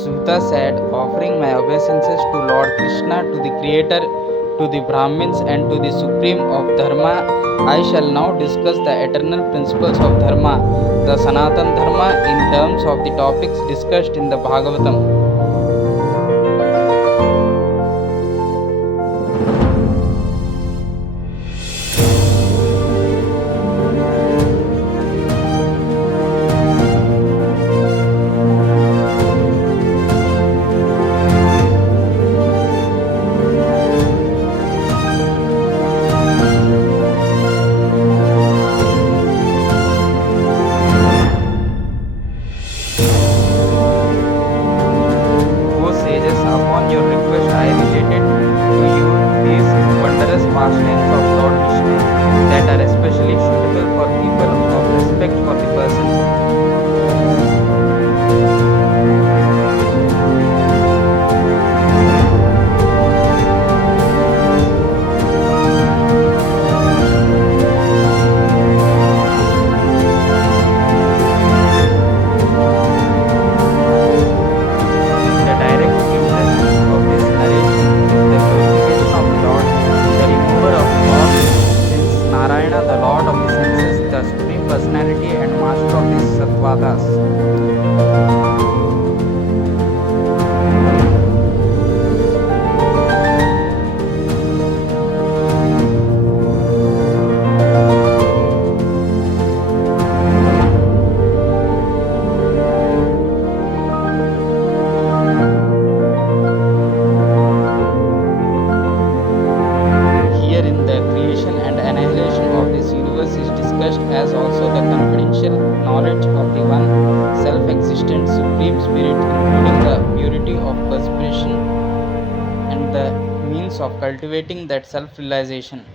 Suta said, offering my obeisances to Lord Krishna, to the Creator, to the Brahmins, and to the Supreme of Dharma, I shall now discuss the eternal principles of Dharma, the Sanatan Dharma, in terms of the topics discussed in the Bhagavatam. O sages, upon your request I related to you these wondrous pastimes of Lord Vishnu that are especially suitable for people of respect for the person. The direct interest of this narration is the glorification of the Lord, the remover of all sins, Narayana, the Lord of the senses, the Supreme Personality and Master of the Sattvadas. Herein the creation and annihilation of this universe is discussed, as also the confidential knowledge of the one self-existent Supreme Spirit, including the purity of perspiration and the means of cultivating that self-realization.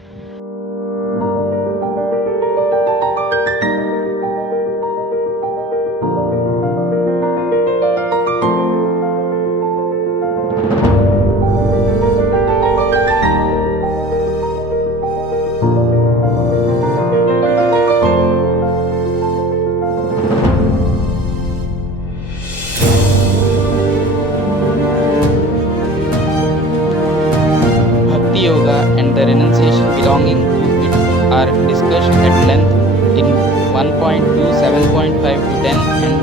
Bhakti Yoga and the renunciation belonging to it are discussed at length in 1.2, 7.5 to 10 and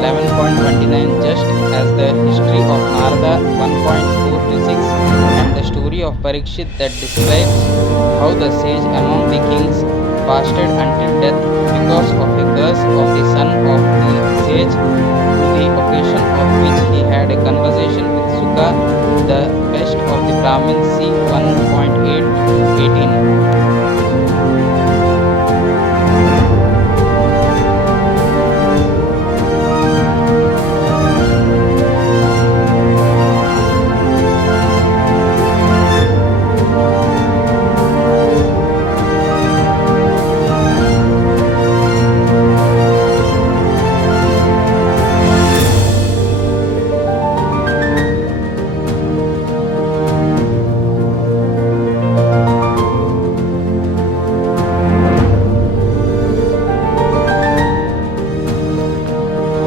11.29, just as the history of Narada 1.4 to 6 and the story of Parikshit that describes how the sage among the kings fasted until death because of a curse of the son of the sage, to the occasion of which he had a conversation with Sukha, the best of the Brahmins. See 1.8 to 18.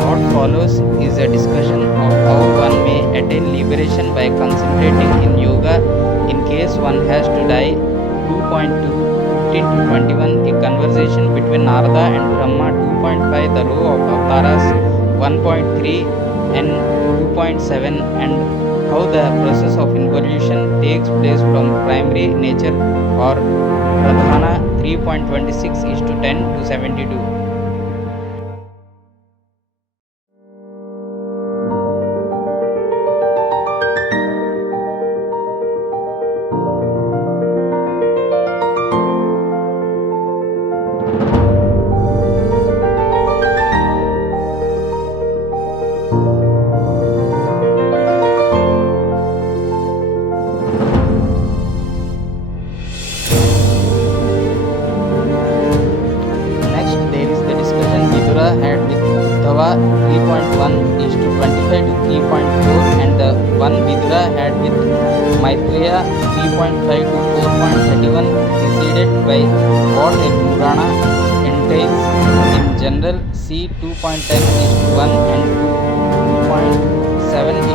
What follows is a discussion of how one may attain liberation by concentrating in yoga in case one has to die. 2.2, 15 to 21, a conversation between Narada and Brahma. 2.5, the row of avatars. 1.3 and 2.7, and how the process of involution takes place from primary nature or pradhana. 3.26 is to 10 to 72. Next, there is the discussion Vidura had with Uddhava. 3.1 is to 25 to 3.4, and the one Vidura had with Maitreya. 3.5 to 4.31, preceded by what a Purana entails in general. See 2.10 is to 1 and 2.7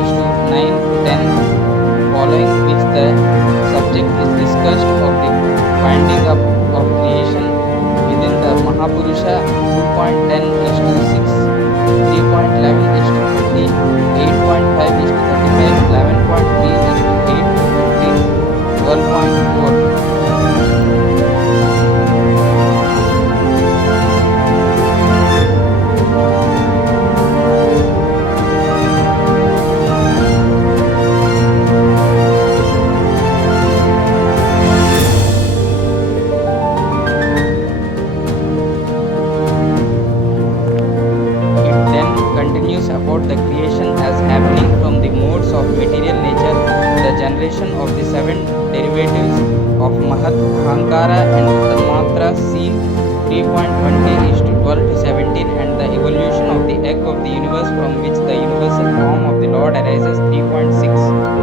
generation of the seven derivatives of Mahat, Ahankara and Tanmatra C 3.20 is to 12 to 17, and the evolution of the egg of the universe from which the universal form of the Lord arises 3.6.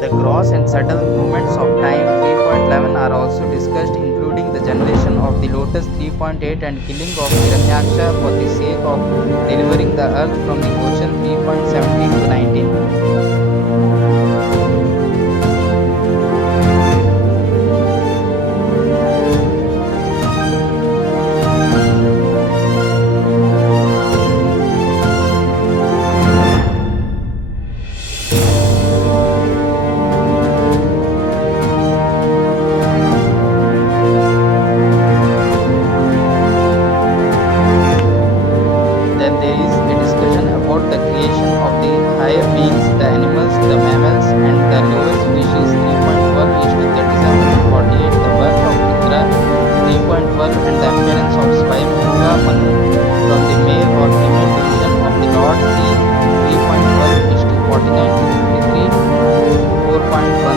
The gross and subtle movements of time 3.11 are also discussed, including the generation of the lotus 3.8 and killing of Hiranyaksha for the sake of delivering the earth from the ocean 3.17 to 19. Then there is a discussion about the creation of the higher beings, the animals, the mammals, and the lower species 3.12 is to 37 to 48, the birth of Rudra 3.12, and the appearance of Swayambhuva Manu from the male or female division of the Lord C 3.12 is to 49 to 53, 4.1.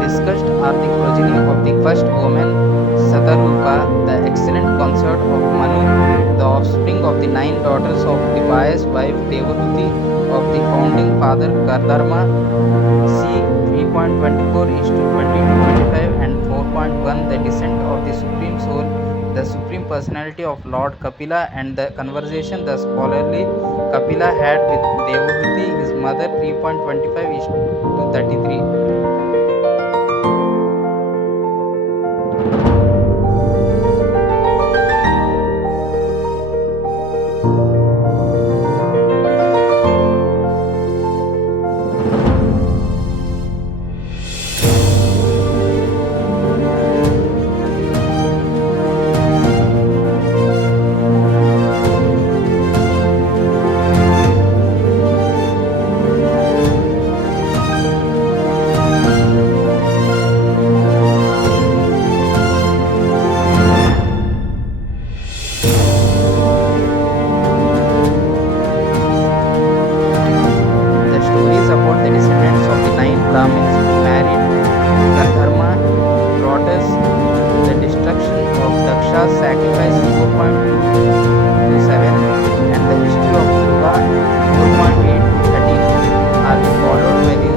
Discussed are the progeny of the first woman Satarupa, the excellent consort of Manu, the offspring of the 9 daughters of the pious wife Devahuti, of the founding father Kardama C 3.24 is to 20 to 25, and 4.1 the descent of the Supreme Soul, the Supreme Personality of Lord Kapila, and the conversation the scholarly Kapila had with Devahuti, his mother 3.25 is to 33. The stories about the descendants of the 9 Brahmins who married Gandharma brought us the destruction of Daksha's sacrifice 4.227, and the history of Dhruva 4.8 to 13 are followed by the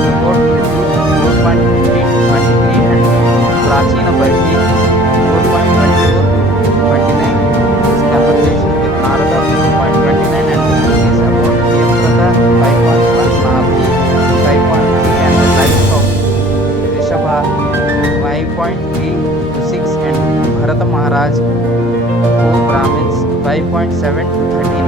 support Prithu 4.15 to 23 and Prachina Bharti 4.24 to 29. His conversation with Narada 4.29 and the stories about Priyavrata 5.1, Nabhi 5.3 and the lives of Rishabha 5.3 to 6 and Bharata Maharaj 4 Brahmins 5.7 to 13.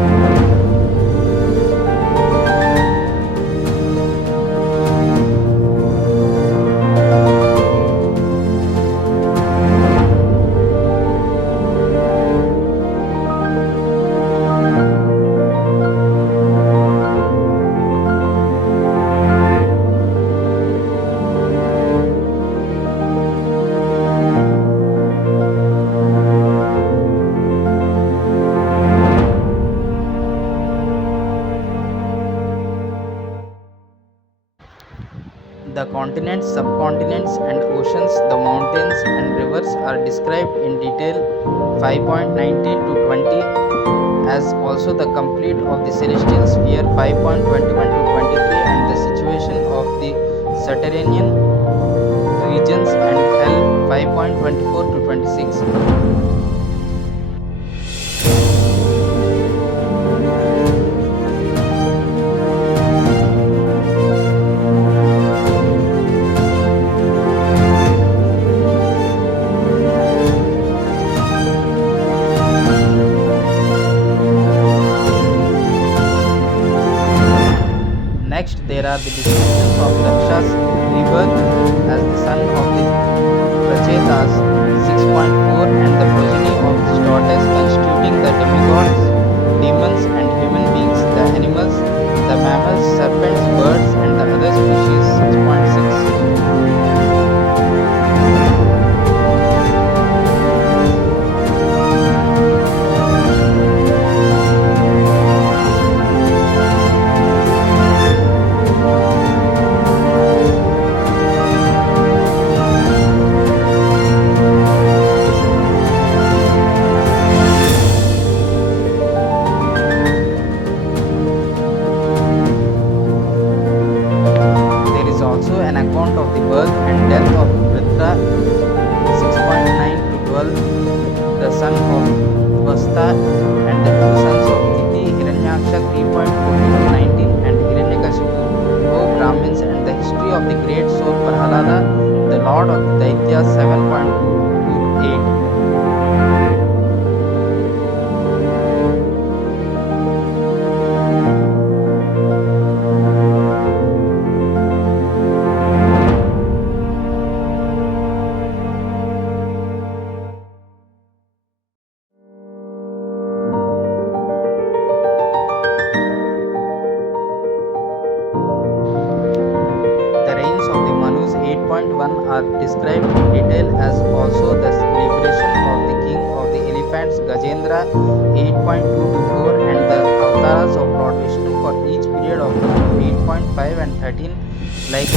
The continents, subcontinents, and oceans, the mountains and rivers are described in detail 5.19 to 20, as also the complete of the celestial sphere 5.21 to 23 and the situation of the Saturnian regions, and Hell 5.24 to 26. Next, there are the descriptions of Daksha's rebirth as the son of the Prachetas 6.4 and the progeny of his daughters constituting the demigods, demons and human beings, the animals, the mammals, serpents, birds and the other species 6.6. There is also an account of the birth and death of Vritra 6.9 to 12, the son of Vasta and the two sons of Diti, Hiranyaksha 3.14 to 19 and Hiranyakashipu, O Brahmins, and the history of the great soul Prahalada, the lord of the Daityas 7.2 to 8. The reigns of the Manus 8.1 are described in detail, as also the liberation of the king of the elephants Gajendra 8.2 to 4 and the avatars of Lord Vishnu for each period of Manu 8.5 and 13, like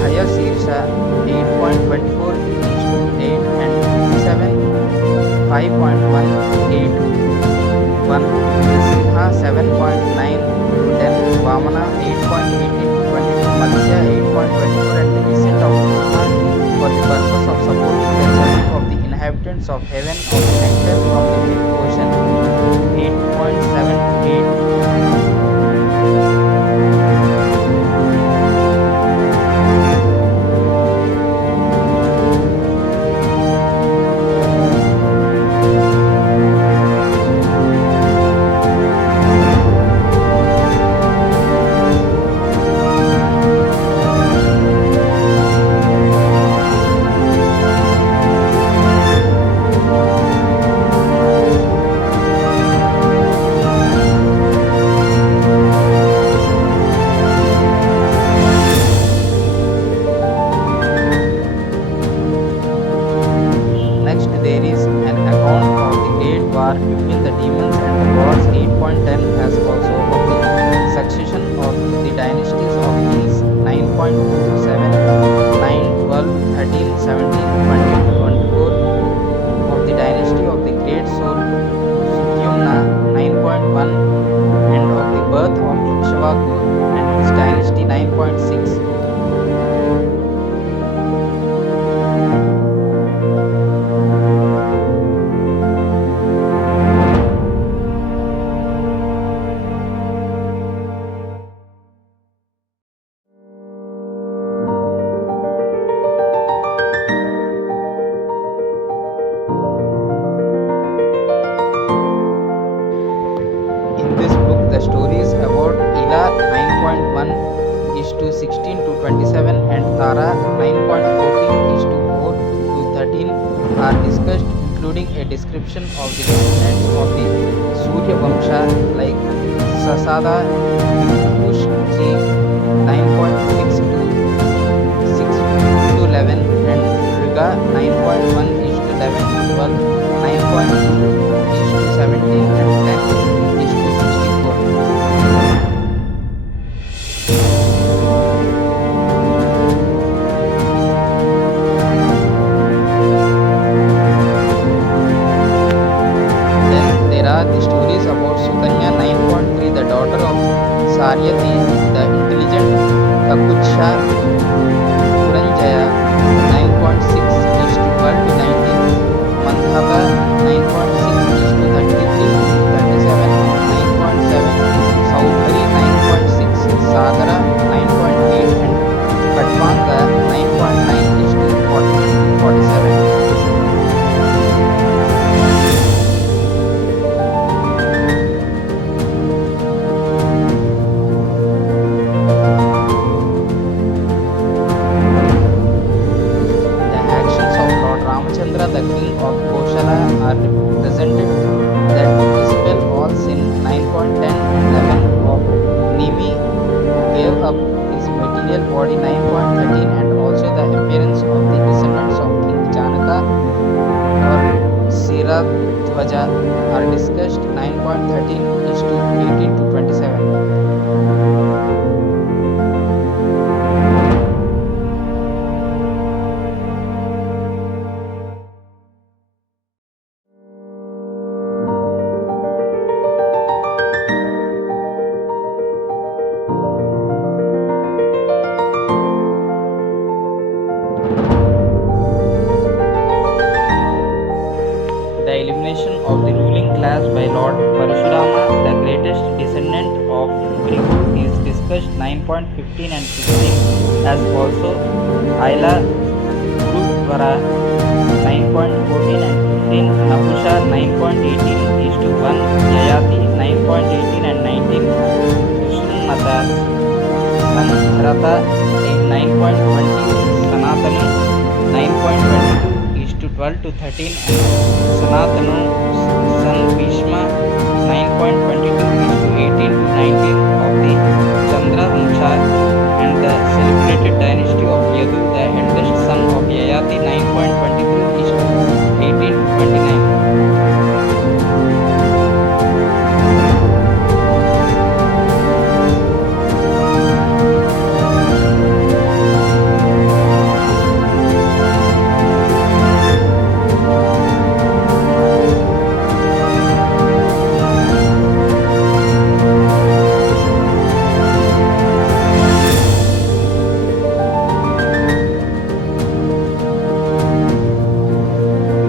Haya Sirsha 8.24 is to 8 and 57 5.18 1, Simha 7.9 to 10, Vamana 8.18 to 22, Matsya 8.24 and the descent of Brahma for the purpose of supporting the journey of the inhabitants of heaven of the nectar from the big ocean 8.7 to 8. Next, there is an account of the great war between the demons and the gods 8.10, as also of the succession of the dynasties of kings 9.27, 9, 12, 13, 17, 20 to 24, of the dynasty of the great soul Sudyumna 9.1, and of the birth of Ikshvaku and his dynasty 9.6. In this book, the stories about Ila 9.1 is to 16 to 27 and Tara 9.14 is to 4 to 13 are discussed, including a description of the descendants of the Surya Vamsha like Sasada Pushji 9.6 to 6 to 11 and Riga 9.1 is to 11 to 12, 9.2 is to 17 and 10 is to 64. Then there are the stories about Sukanya 9.3, the daughter of Saryati, the intelligent Kakutsha Puranjaya 9.6 is to 12 to 19, Mandhava 9.6 is to 33 to 37 and 9.7, Saudhari 9.6, Sagara 9.8 and Kadpanga 9.9 is to 42 to 47. The actions of Lord Ramachandra, the king of Koshala, are represented that to dispel all sin 9.10 and 11 of Nimi, who gave up his material body 9.13, and also the appearance of the descendants of King Janaka or Siradhwaja are discussed 9.13 is to 18 to 27. The elimination of the ruling class by Lord Parashurama, the greatest descendant of Brigu, is discussed 9.15 and 16, as also Aila Gurudwara 9.14 and 15, Nahusha 9.18 is to 1, Yayati 9.18 and 19, Krishnada's son Bharata in 9.20, Sanatanu 9.22 is to 12 to 13, and Sanatanu's son Bhishma 9.22 is to 18 to 19 of the Chandra Vamsha, and the celebrated dynasty of Yadu, the eldest son of Yayati 9.23 is to 18 to 29.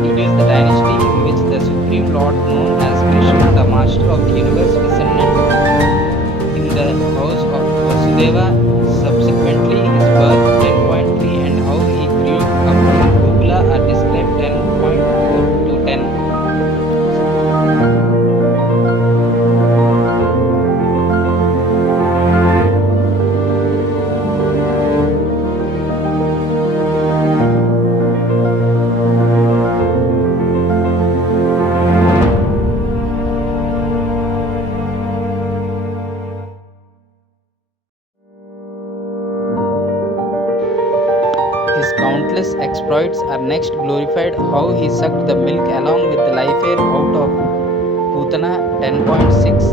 It is the dynasty in which the Supreme Lord, known as Krishna, the Master of the Universe, descended in the house of Vasudeva. Subsequently, his birth 10.3 and how he grew up in Gokula are described 10.4 to 10. His countless exploits are next glorified, how he sucked the milk along with the live air out of Putana 10.6,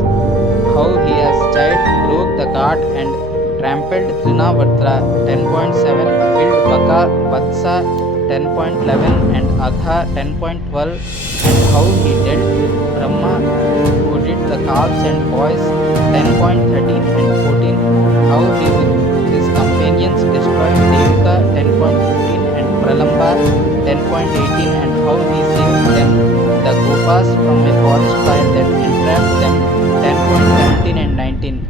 how he as child broke the cart and trampled Trinavatra 10.7, killed Baka Vatsa 10.11 and Agha 10.12, and how he dealt with Brahma, who did the calves and boys 10.13 and 14, how he with his companions destroyed Devika 10.15 and Pralamba 10.18, and how he saved them, the Gopas, from a forest fire that entrapped them 10.17 and 19.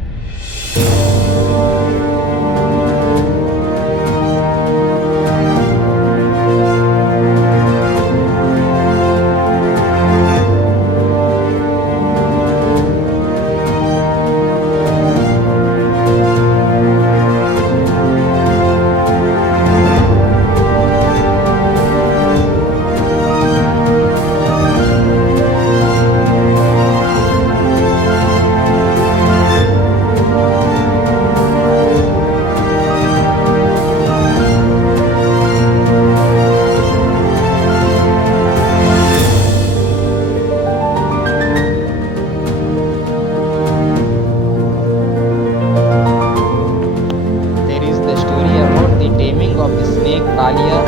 There is the story about the taming of the snake Kaliyuga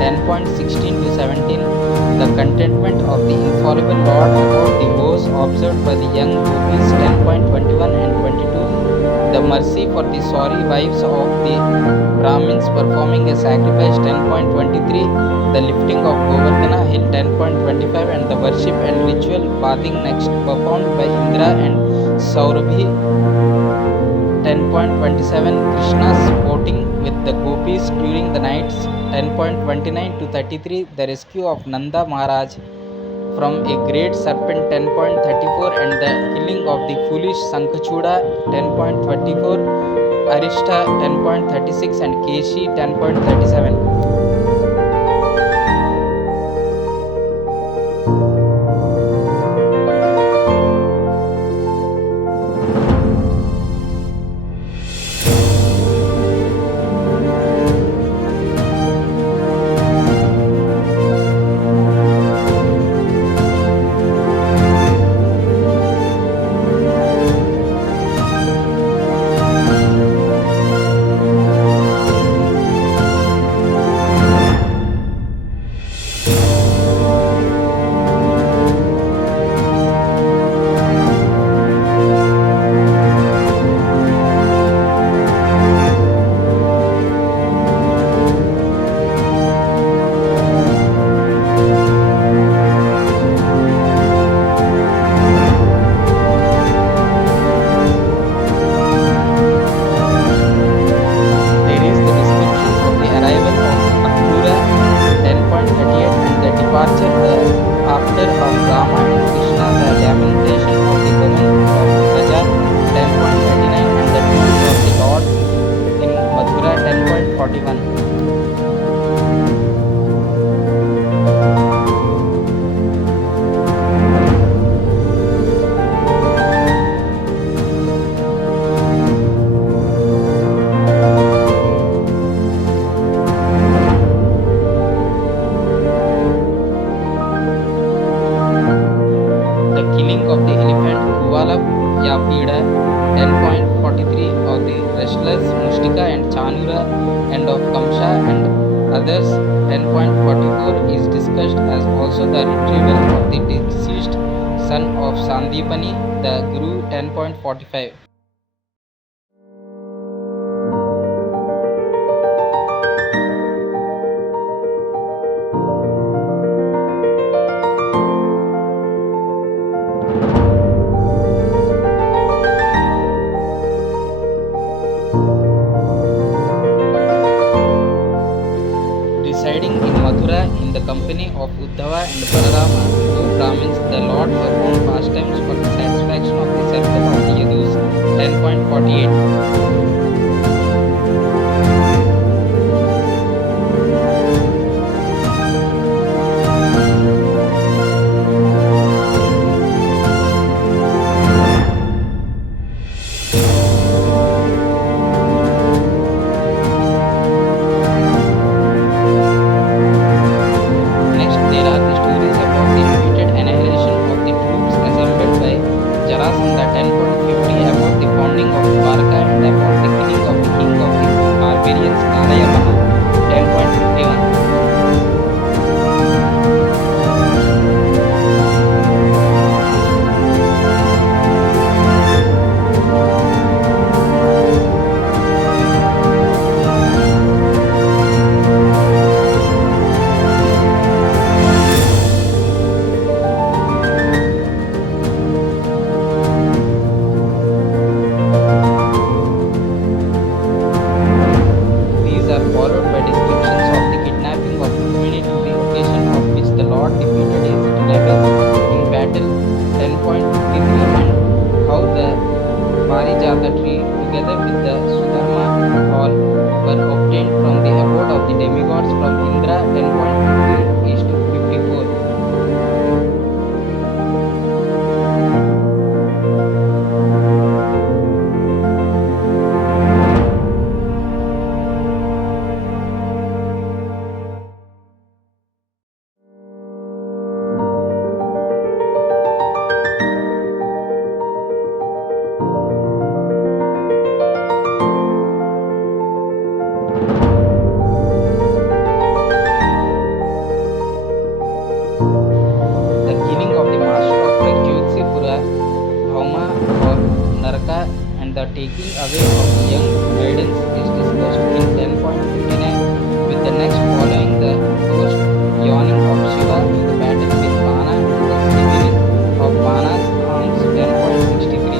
10.16 to 17, the contentment of the infallible Lord about the woes observed by the young gopis 10.21 and 22, The mercy for the sorry wives of the Brahmins performing a sacrifice 10.23, the lifting of Govardhana hill 10.25, and the worship and ritual bathing next performed by Indra and Saurabhi 10.27, Krishna's sporting with the gopis during the nights 10.29 to 33, the rescue of Nanda Maharaj from a great serpent 10.34, and the killing of the foolish Sankachuda 10.34, Arishta 10.36, and Keshi 10.37. There is the description of the arrival of Akrura 10.38 and the departure after of Rama and Krishna, the lamentation of the woman of Braja 10.39, and the tour of the Lord in Mathura 10.41. The killing of the elephant Kuvala Yapida 10.43, of the wrestlers Mushtika and Chanura, and of Kamsha and others 10.44 is discussed, as also the retrieval of the deceased son of Sandipani, the Guru 10.45. Residing in Mathura in the company of Uddhava and Balarama, two Brahmins, the Lord performed pastimes for the satisfaction of the circle of the Yadus 10.48. Next, there are the stories about the repeated annihilation of the troops assembled by Jarasandha 10.50, about the founding of Dwarka, and about the killing of the king of the barbarians Kalayavana 10.51. These are followed by descriptions of the kidnapping of Rukmini, to the occasion of which the Lord defeated his rebels in battle 10.53, and how the Parijata tree together with the Sudharma hall were obtained from the abode of the demigods from Indra 10.50 is to 54. taking away of the young maidens is discussed in 10.59, with the next following the forced yawning of Shiva in the battle with Bana and the severing of Bana's arms 10.63.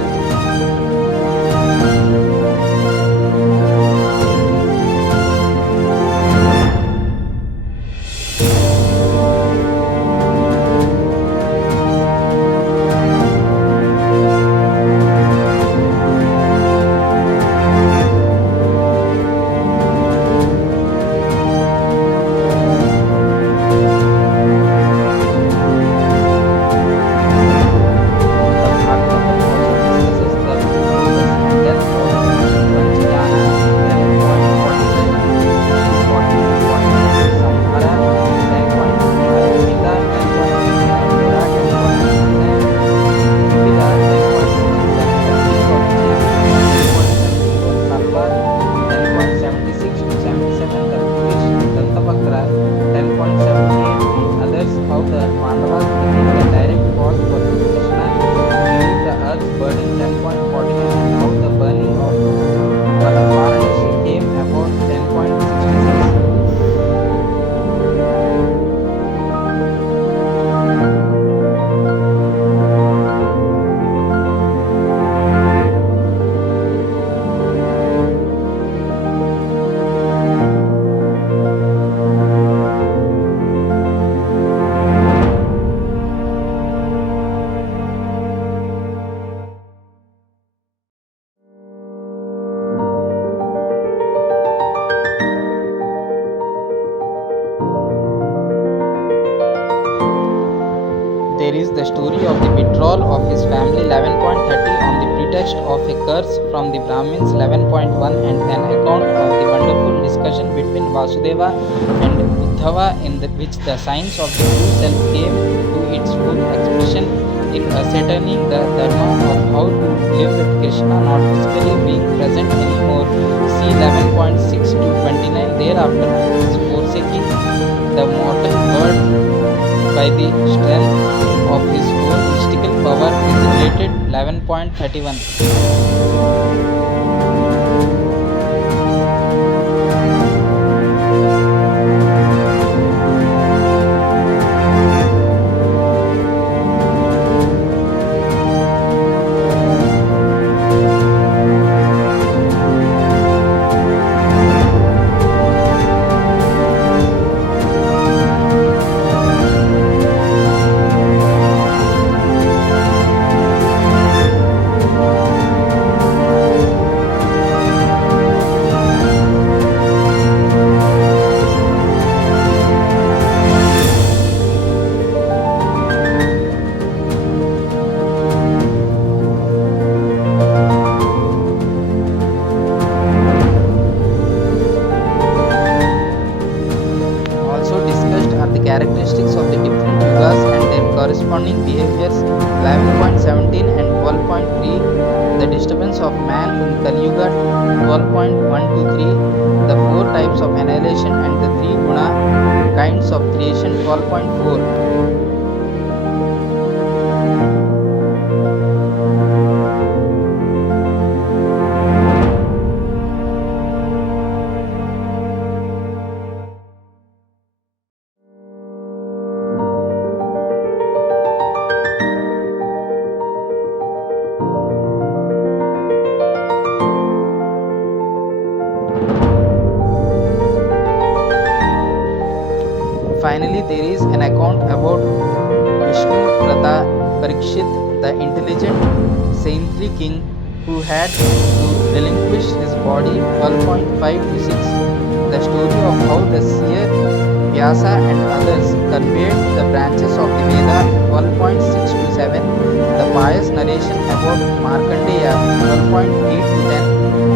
The Bhagavatam also discusses the causes and death of Panchajana in 10.47, Vishnu 40 to 49, Samhara 10.55, Gita 10.59, Buddha 10.59, Vivida 10.67, The King of Chase 10.74, Salvar 10.76 to 77, the foolish Dantavakra 10.78, and others. How the Pandavas became the direct cause for Krishna to leave the earth's burden 10.49, and how the burning of Varanasi came about 10.66. There is the story of the withdrawal of his family 11.30 on the pretext of a curse from the Brahmins 11.1, and an account of the wonderful discussion between Vasudeva and Uddhava in which the science of the true self came to its full expression in ascertaining the dharma of how to live with Krishna not physically being present anymore. See 11.6 to 29. Thereafter, his forsaking the mortal world by the strength of his own mystical power is related 11.31. Also discussed are the characteristics of the different yugas and their corresponding behaviors 11.17 and 12.3, the disturbance of man in Kaliyuga 12.1 to 3, the four types of annihilation and the three guna kinds of creation 12.4. Finally, there is an account about Vishnu Pratha Parikshit, the intelligent, saintly king who had to relinquish his body 12.5 to 6. The story of how the seer Vyasa and others conveyed the branches of the Veda 12.6 to 7. The pious narration about Markandeya 12.8 to 10.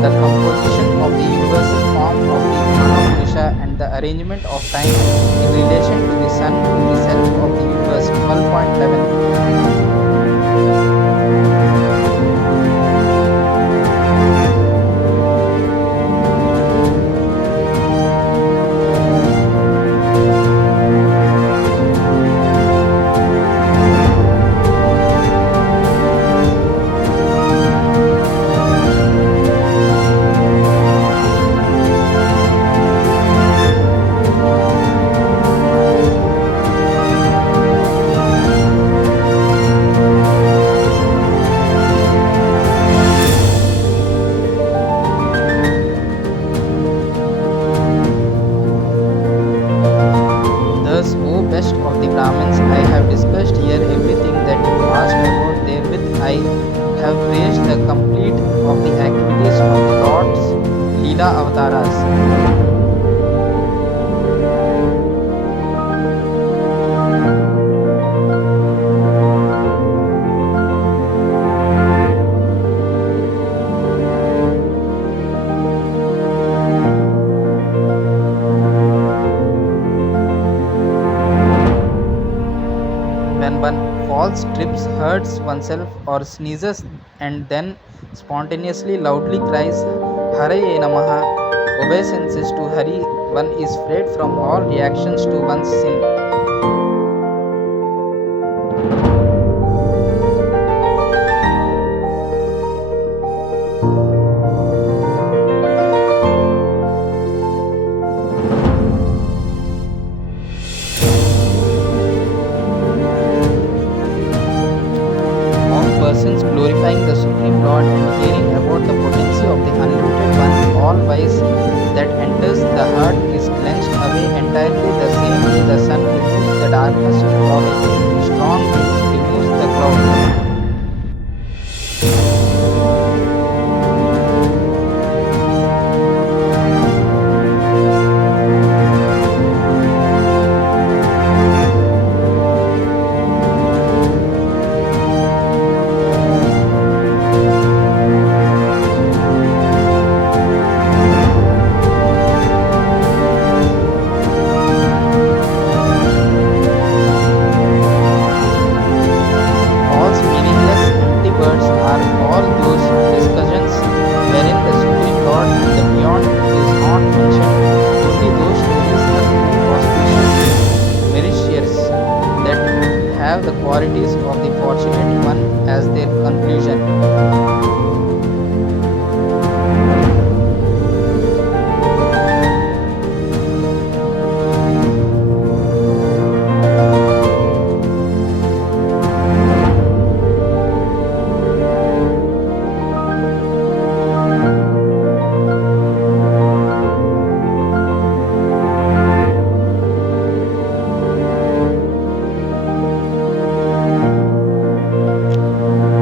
The composition of the universal form of the Mahamurusha and the arrangement of time in relation to the sun to the self of the universe 12.11. Avataras. When one falls, trips, hurts oneself, or sneezes, and then spontaneously loudly cries, Haraye Namaha, obeisance to Hari, one is freed from all reactions to one's sin. Of persons glorifying the Supreme Lord and hearing about the potency of the Unlimited One, all wise, that enters the heart is cleansed away entirely the same way the sun removes the darkness of a strong wind removes the clouds. False, meaningless, empty words are all those discussions wherein the Supreme Lord and the beyond is not mentioned, only those stories are true, auspicious, meritorious, that have the qualities of the fortunate one as their conclusion.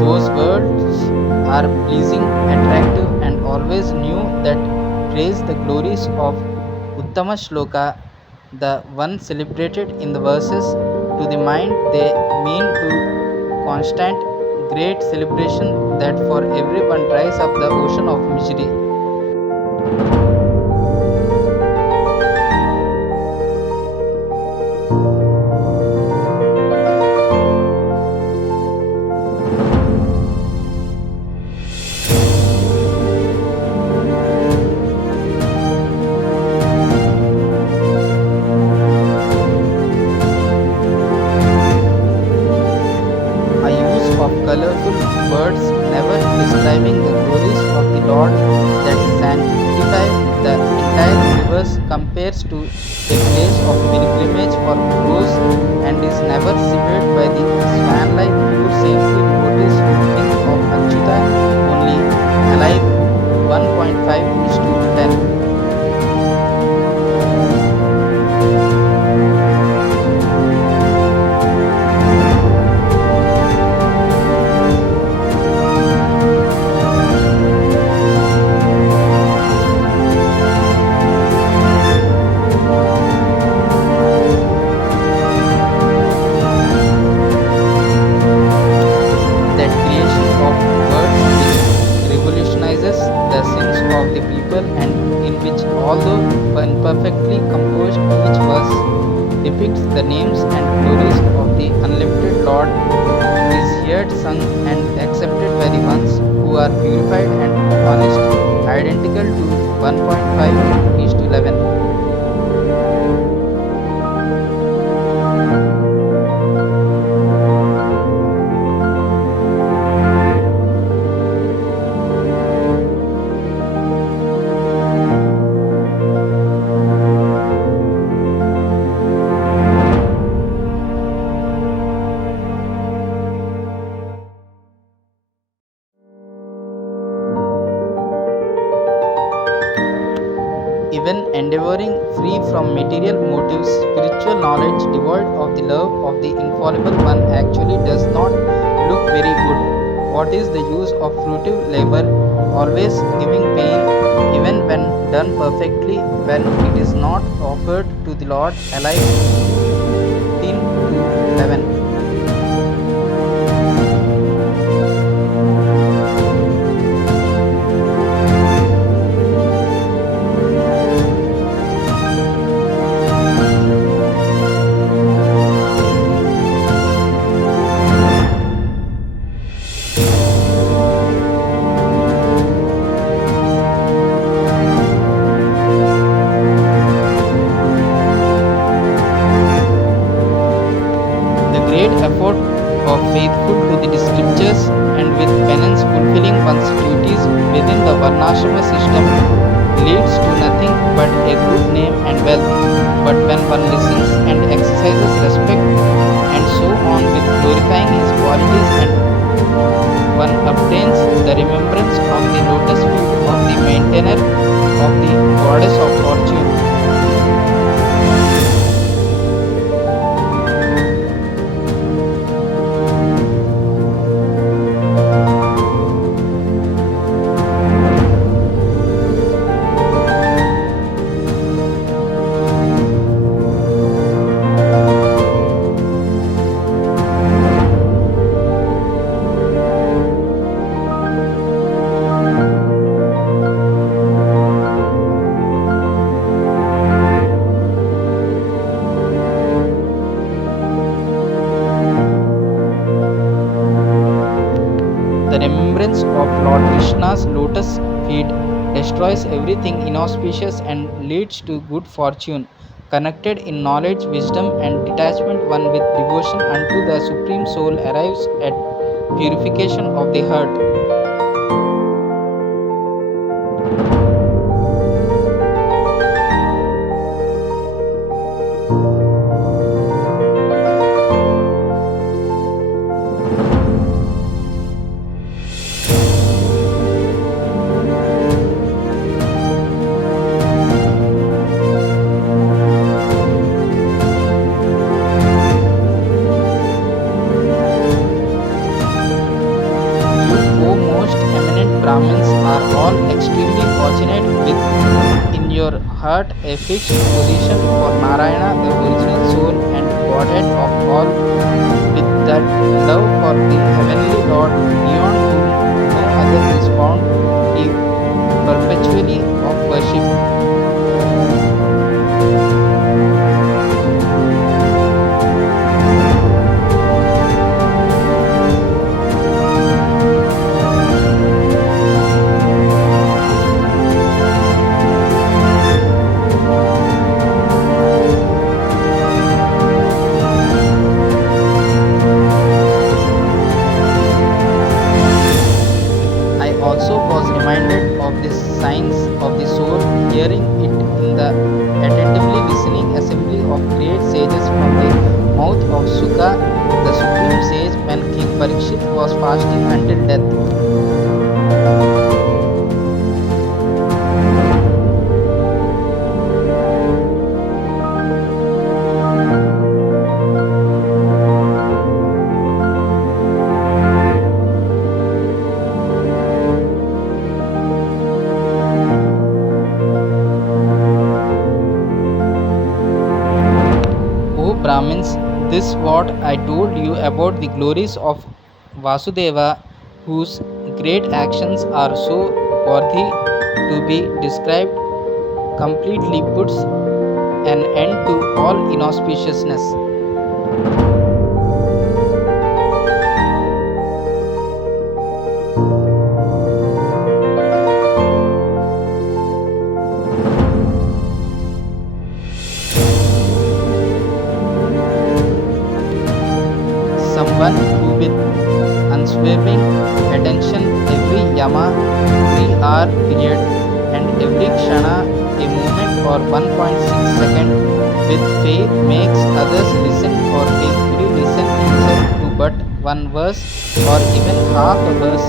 Those words are pleasing, attractive, and always new that praise the glories of Uttama Shloka, the one celebrated in the verses. To the mind, they mean to constant, great celebration that for everyone dries up the ocean of misery. A use of colorful words never describing the glories of the Lord that sanctify the entire universe compares to a place of pilgrimage for crows and is never severed by the swan-like pure saintly devotees who think of Achyuta only alive 1.5 is to 10. That creation of words which revolutionizes the sins of the people and in which, although imperfectly composed, each verse depicts the names and glories of the unlimited Lord, is heard, sung, and accepted by the ones who are purified and honest, identical to 1.5 is to 11. Even endeavoring free from material motives, spiritual knowledge devoid of the love of the infallible one actually does not look very good. What is the use of fruitive labor, always giving pain, even when done perfectly when it is not offered to the Lord alive. 10 to 11. The great effort of faithful to the scriptures and with penance fulfilling one's duties within the Varnashrama system leads to nothing but a good name and wealth. But when one listens and exercises respect and so on with glorifying his qualities, and one obtains the remembrance of the lotus feet of the maintainer of the goddess of fortune. The remembrance of Lord Krishna's lotus feet destroys everything inauspicious and leads to good fortune. Connected in knowledge, wisdom, and detachment, one with devotion unto the Supreme Soul arrives at purification of the heart. You, O most eminent Brahmins, are all extremely fortunate with in your heart a fixed position for Narayana, the original soul and Godhead of all, with that love for the heavenly Lord beyond whom no other is found, ye perpetually of worship. I also was reminded of the signs of the soul, hearing it in the attentively listening assembly of great sages from the mouth of Sukha, the supreme sage, when King Parikshit was fasting until death. O Brahmins, this what I told you about the glories of Vasudeva, whose great actions are so worthy to be described, completely puts an end to all inauspiciousness. Someone who with unswerving attention every yama 3 hour period and every kshana a moment or 1.6 second with faith makes others listen or faithfully listen himself to but one verse or even half a verse,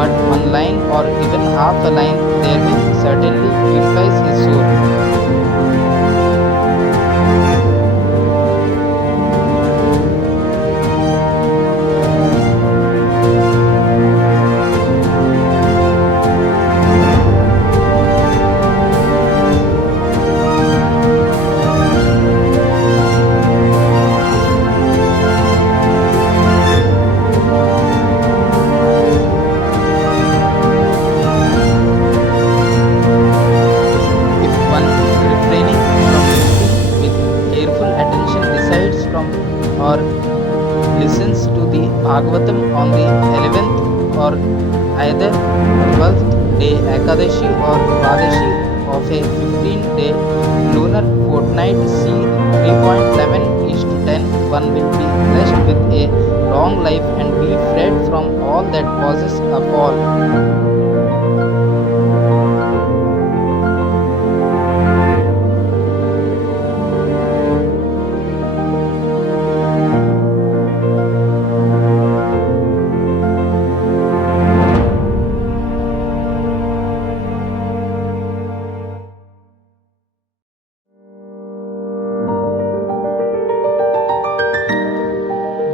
but one line or even half a line therewith certainly purifies his soul. Ekadashi or Dwadashi of a 15-day lunar fortnight, see 3.11 is to 10, one will be blessed with a long life and be freed from all that causes a fall.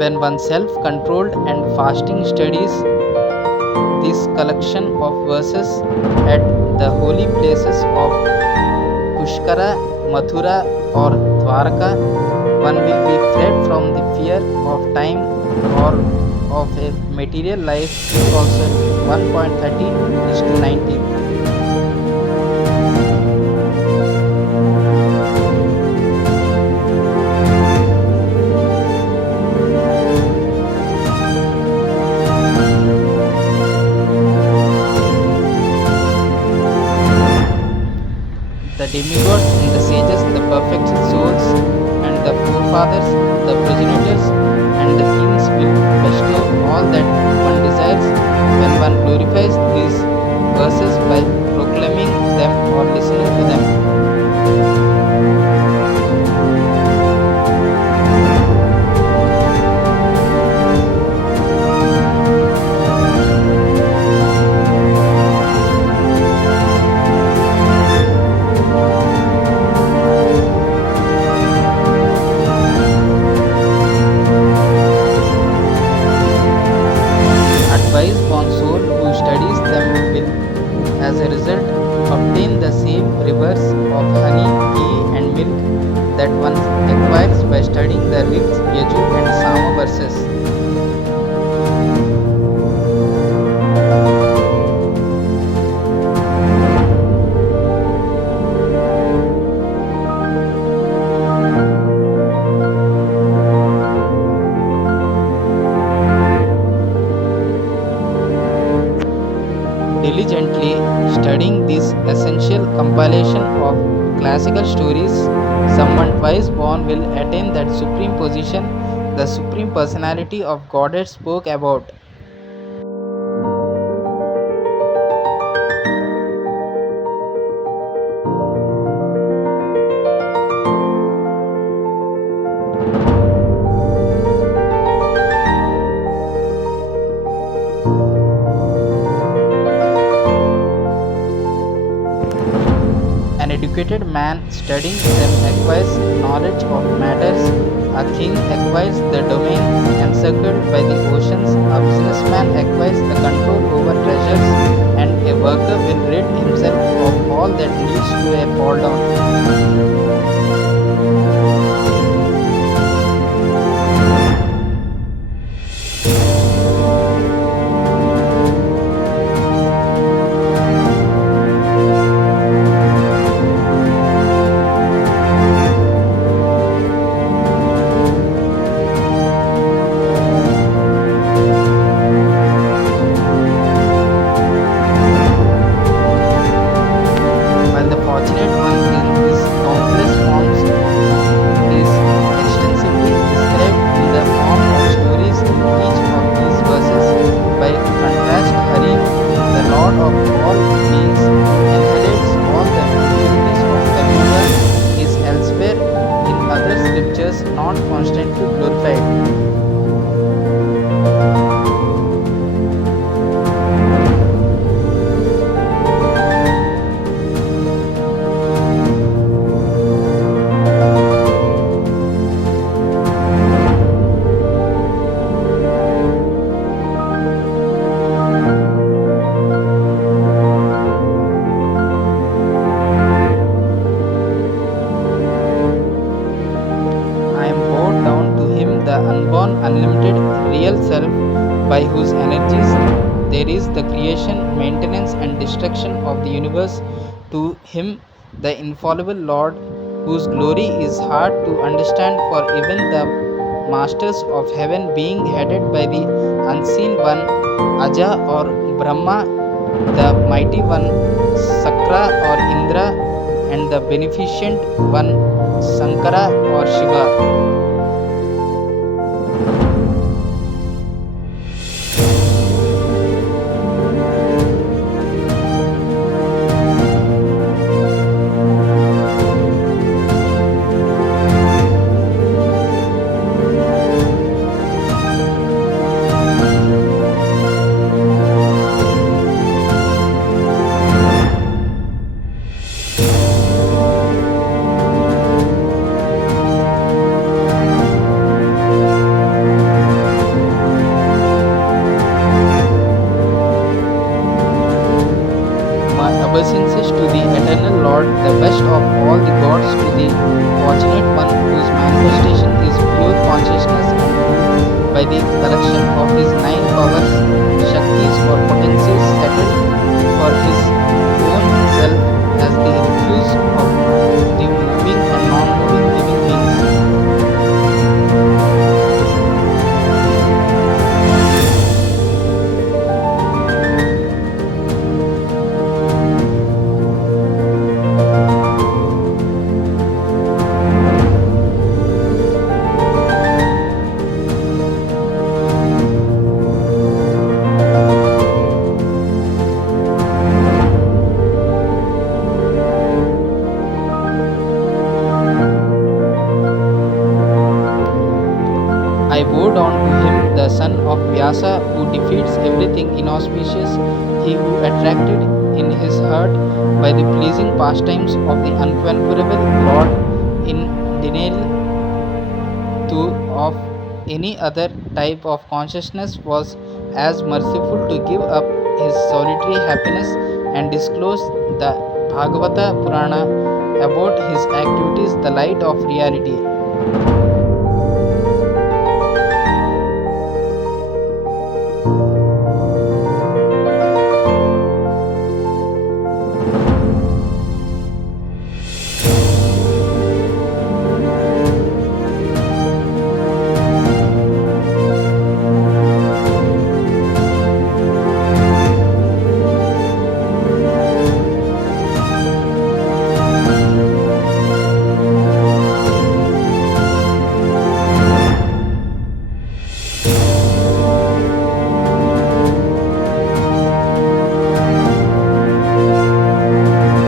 When one self-controlled and fasting studies this collection of verses at the holy places of Pushkara, Mathura or Dwarka, one will be freed from the fear of time or of a material life. See also 1.13 is to 19. The demigods and the sages, the perfect souls, and the forefathers, the progenitors, and the kings will bestow all that one desires when one glorifies these verses by proclaiming them or listening to them. Advice born soul who studies them will, as a result, obtain the same rivers of honey, ghee, and milk that one acquires by studying the Rig, Yajur, and Sama verses. Diligently studying this essential compilation of classical stories, someone twice born will attain that supreme position the Supreme Personality of Godhead spoke about. An educated man studying them acquires knowledge of matters. A king acquires the domain encircled by the oceans. A businessman acquires the control over treasures. And a worker will rid himself of all that leads to a fall down. While the fortunate one in his countless forms is extensively described in the form of stories in each of these verses. By contrast, Hari, the Lord of all beings, inherits all the impurities of Kaliyuga, is elsewhere in other scriptures not constantly glorified. I am bowed down to him, the unborn, unlimited, real self, by whose energies there is the creation, maintenance, and destruction of the universe. To him, the infallible Lord, whose glory is hard to understand for even the masters of heaven, being headed by the unseen one, Aja or Brahma, the mighty one Sakra or Indra, and the beneficent one Sankara or Shiva. My obeisances to the eternal Lord, the best of all the gods, to the fortunate one whose manifestation is pure consciousness and who, by the collection of his nine powers, Shaktis or potencies settled for his own self as the refuse of the moving and non-moving living beings. I bow down to him, the son of Vyasa, who defeats everything inauspicious, he who attracted in his heart by the pleasing pastimes of the unconquerable Lord, in denial to of any other type of consciousness, was as merciful to give up his solitary happiness and disclose the Bhagavata Purana about his activities, the light of reality.